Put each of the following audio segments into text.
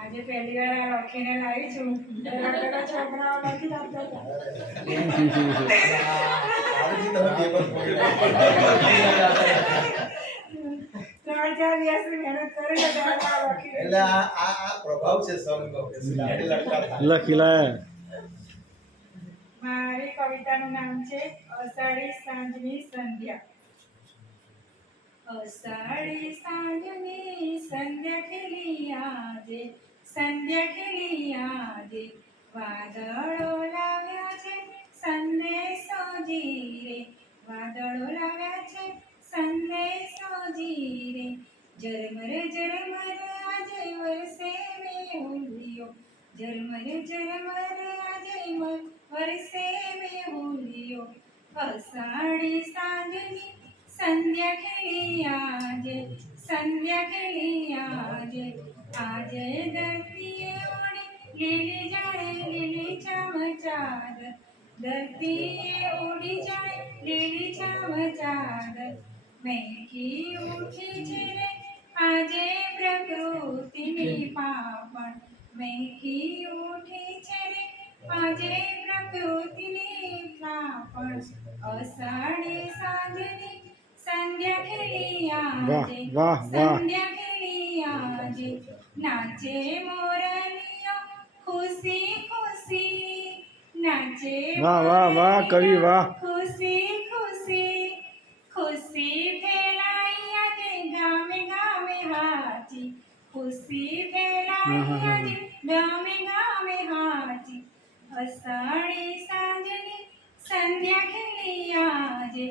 આજે પહેલી વાર આ લખીને લાવી છું. છોકરાઓ લખી આપતા હતા. 3-4 દિવસની મહેનત કરી એટલે આ પ્રભાવ છે સંગનો કે લખી લાયા. મારી કવિતાનું નામ છે અષાઢી સાંજની સંધ્યા. અષાઢી સાંજની સંધ્યા ખીલી આજે, સંધ્યા ખીલી આજે, વાદળો લાવ્યા છે સંદેશો જીરે, વાદળો લાવ્યા છે સંદેશો જીરે, ઝરમર ઝરમર આજે વરસે મેહુલિયો, ઝરમર ઝરમર આજે વરસે મેહુલિયો, અષાઢી સાંજની સંધ્યા ખીલી આજે, સંધ્યા ખીલી આજે, આજે ધરતીએ ઓળી લીલી જાણે લીલી છમ ચાદર, ધરતીએ ઓળી જાણે લીલી છમ ચાદર, મહેકી ઉઠી છે રે આજે પ્રકૃતિની પાપણ, મહેકી ઉઠી છે રે આજે પ્રકૃતિની પાપણ, અષાઢી સાંજની સંધ્યા ખીલી આજે, સંધ્યા ખીલી આજે, નાચે મોરલીઓ ખુશી ખુશી, નાચે વાહ વાહ વાહ કવિ વાહ, ખુશી ખુશી, ખુશી ફેલાઈ આજે ગામે ગામે હાચી, ખુશી ફેલાઈ આજે ગામે ગામે હાચી, અષાઢી સાંજની સંધ્યા ખીલી આજે,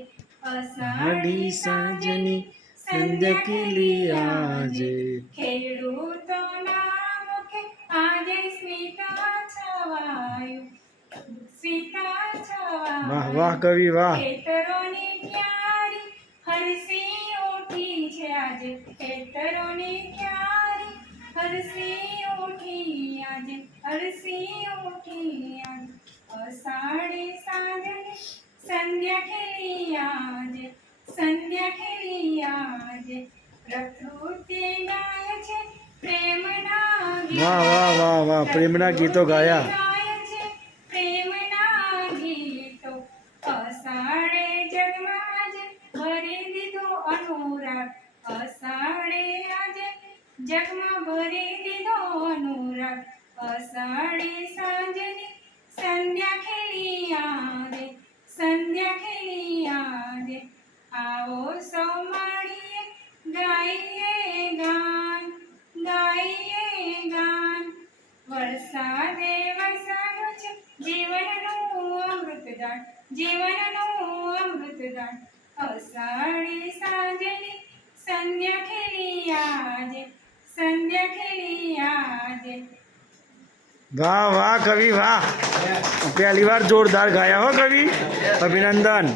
અષાઢી સાંજની સંધ્યા ખીલી આજે, ખેડૂતોના મુખે આજે સ્મિતા છવાયું, સ્મિતા છવાયું, વાહ વાહ કવિ વાહ, ખેતરોની ક્યારી હરસી ઉઠી છે આજે, ખેતરોની ક્યારી હરસી ઉઠી આજે, હરસી ઉઠી આજે, અષાઢી સાંજની સંધ્યા ખીલી આજે, સંધ્યા ખીલી આજે, પ્રકૃતિ ગાય છે પ્રેમના ગીતો, વાહ વાહ વાહ વાહ, પ્રેમના ગીતો ગાયા, ગાય છે પ્રેમના ગીતો, અષાઢે જગમાં આજે ભરી દીધો અનુરાગ, અષાઢે આજે જગમાં ભરી દીધો અનુરાગ, અષાઢી સાંજની સંધ્યા ખીલી આજે, સંધ્યા ખીલી આજે, આવો સૌ મળીએ ગાઈએ ગાન, ગાઈએ ગાન, વરસાદે વરસાડ્યો છે જીવનનું અમૃતદાન, જીવનનું અમૃતદાન, અષાઢી સાંજની સંધ્યા ખીલી આજે, સંધ્યા ખીલી આજે. વાહ વાહ કવિ વાહ, પહેલી વાર જોરદાર ગાયા હો કવિ, અભિનંદન.